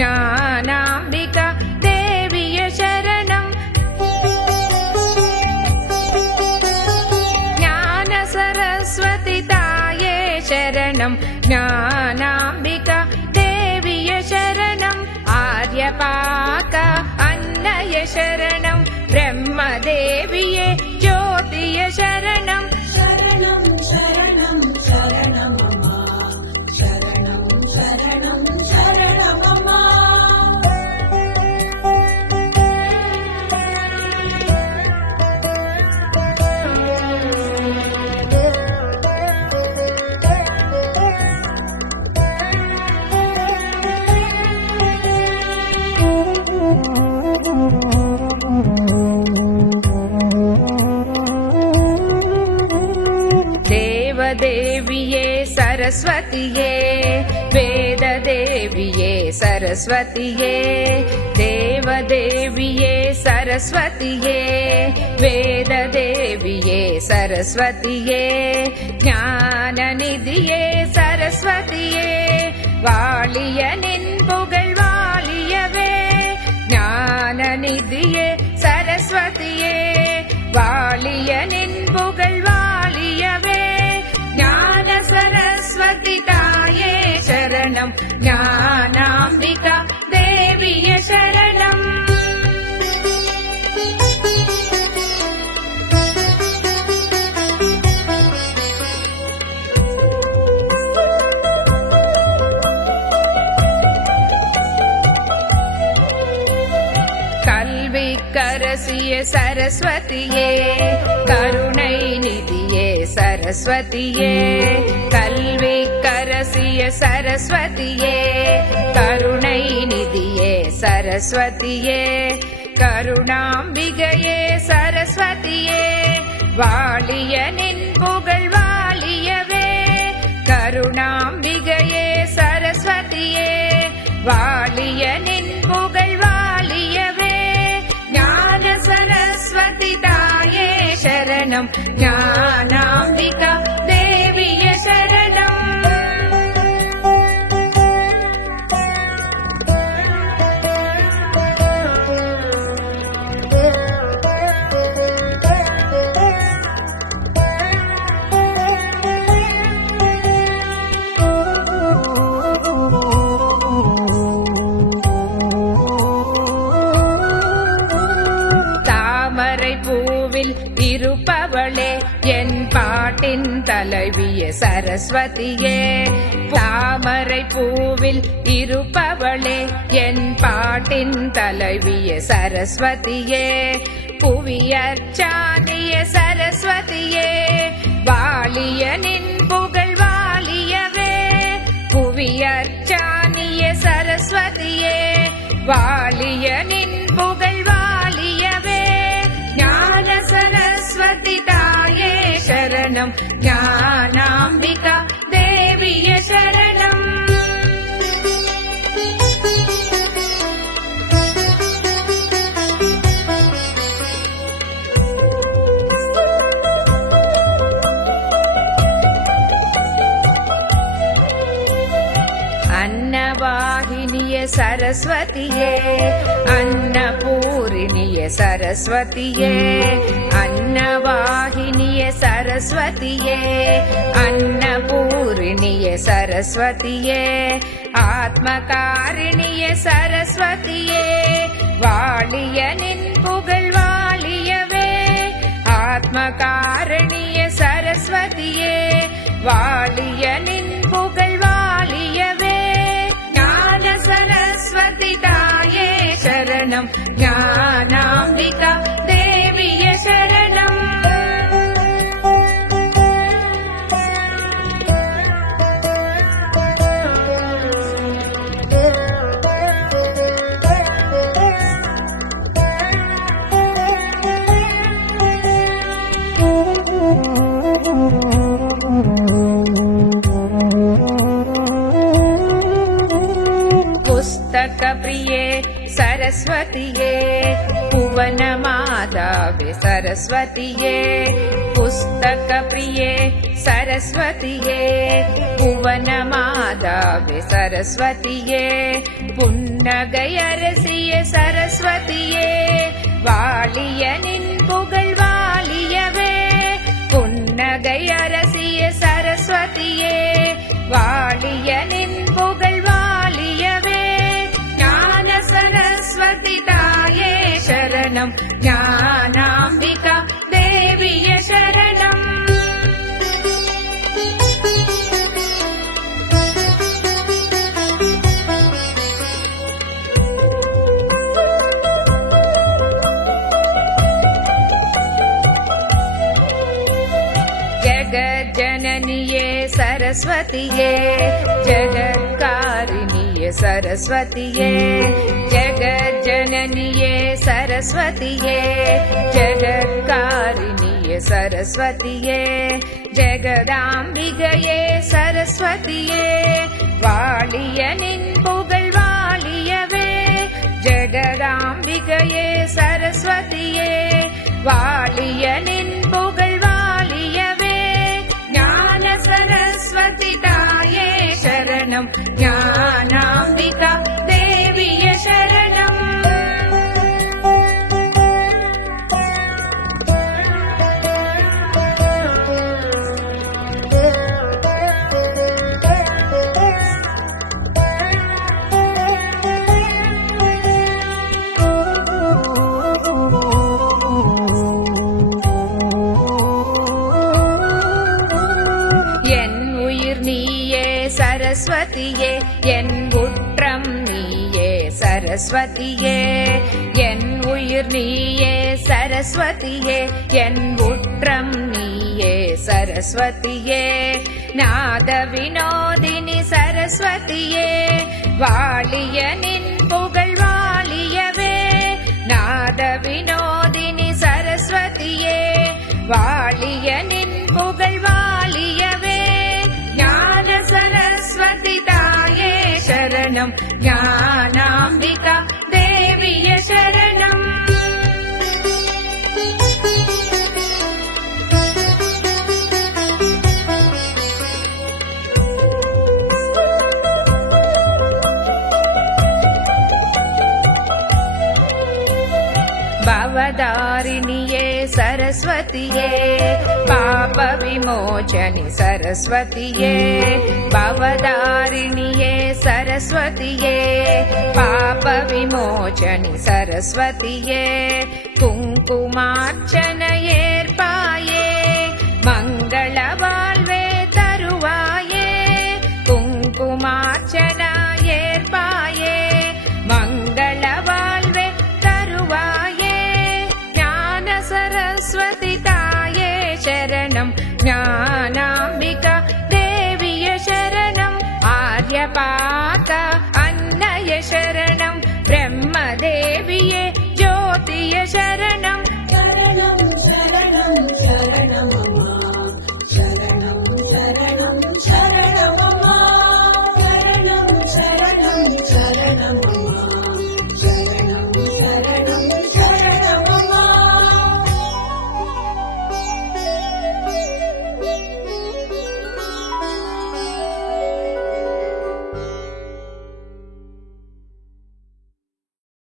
ज्ञानाम्बिका देवीय शरणं ज्ञान सरस्वती ताये शरणं ज्ञानाम्बिका देवीय शरणं आर्यपाक अन्नय शरणं ब्रह्मदेवीये ज्योतिय शरणं शरणं शरणं शरणं शरणं शरणं शरणं देवदेविये सरस्वतिये वेददेविये सरस्वतिये देवदेविये सरस्वतिये वेददेविये सरस्वतिये ज्ञाननिधिये सरस्वतिये वालिय निन् पुगळ் वालियवे ज्ञाननिधिये सरस्वतिये वालिय निन् पुगळ் वालियवे ज्ञान सरस्वती ताये शरणं ज्ञानाम्बिका देवीय शरणम् करसिय सरस्वतिये करुणै निधिये सरस्वतिये कल्वी करसिय सरस्वतिये करुणै निधिये सरस्वतिये करुणाम्बिकये सरस्वतिये वालिय निन् पुगळ் वालियवे करुणाम्बिकये सरस्वतिये वालिय निन् पुगळ் वालियवे ज्ञान सरस्वती ताये शरणं ज्ञानाम्बिका देवीय शरणम् இருப்பவளே என் பாட்டின் தலைவியே சரஸ்வதியே தாமரை பூவில் இருப்பவளே என் பாட்டின் தலைவியே சரஸ்வதியே புவியர்ச்சானிய சரஸ்வதியே வாலிய நின் புகழ் வாலியவே புவியர்ச்சானிய சரஸ்வதியே வாலிய நின் புகழ் வாலியவே ज्ञान सरस्वती ताये शरणं ज्ञानाम्बिका देवीय शरणम् अन्नवाहिनिय सरस्वतिये अन्नपूर्णिय सरस्वतिये अन्नवाहिनिय सरस्वतिये अन्नपूर्णिय सरस्वतिये आत्मकारिणिय सरस्वतिये वालिय निन् पुगळ் वालियवे आत्मकारिणिय सरस्वतिये वालिय निन् पुगळ் वालियवे ज्ञान सरस्वती ताये शरणं ज्ञानाम्बिका देवीय शरणम् माधवे सरस्वतिये पुस्तक प्रिये सरस्वतिये भुवन माधवे सरस्वतिये पुन्नगैयरसिये सरस्वतिये वालिय निन पुगழ் वालियवे पुन्नगैयरसिये सरस्वतिये वालिय निन पुगழ் वालियवे ज्ञान सरस्वती ताये शरणं ज्ञानाम्बिका देवीय शरणम् जगज्जननिये सरस्वतिये जगत्कारिणिये सरस्वतिये जगज्जननिये सरस्वतिये जगत्कारिणिये सरस्वतिये जगदाम्बिकये सरस्वतिये वालिय निन पुगழ் वालियवे जगदाम्बिकये सरस्वतिये वालिय निन पुगழ் वालियवे ज्ञान सरस्वती ताये शरणं ज्ञानाम्बिका देवीय शरणम् सरस्वतिये என் உற்றம் நீயே सरस्वतिये என் உயிர் நீயே सरस्वतिये என் உற்றம் நீயே सरस्वतिये நாத வினோதினி सरस्वतिये வாலிய நின் புகழ் வாலியவே நாத வினோதினி सरस्वतिये வாலிய நின் புகழ் வாலியவே ज्ञान सरस्वती ताये शरणं ज्ञानाम्बिका देवीय शरणम् भवदारिणिये सरस्वतिये पाप विमोचनि सरस्वतिये भवदारिणिये सरस्वतिये पाप विमोचनि सरस्वतिये कुङ्कुमार्चन ஏற்பாயே मंगल வாழ்வே தருவாயே कुङ्कुमार्चन ஏற்பாயே मंगल வாழ்வே தருவாயே सरस्वती ताये शरणं ज्ञान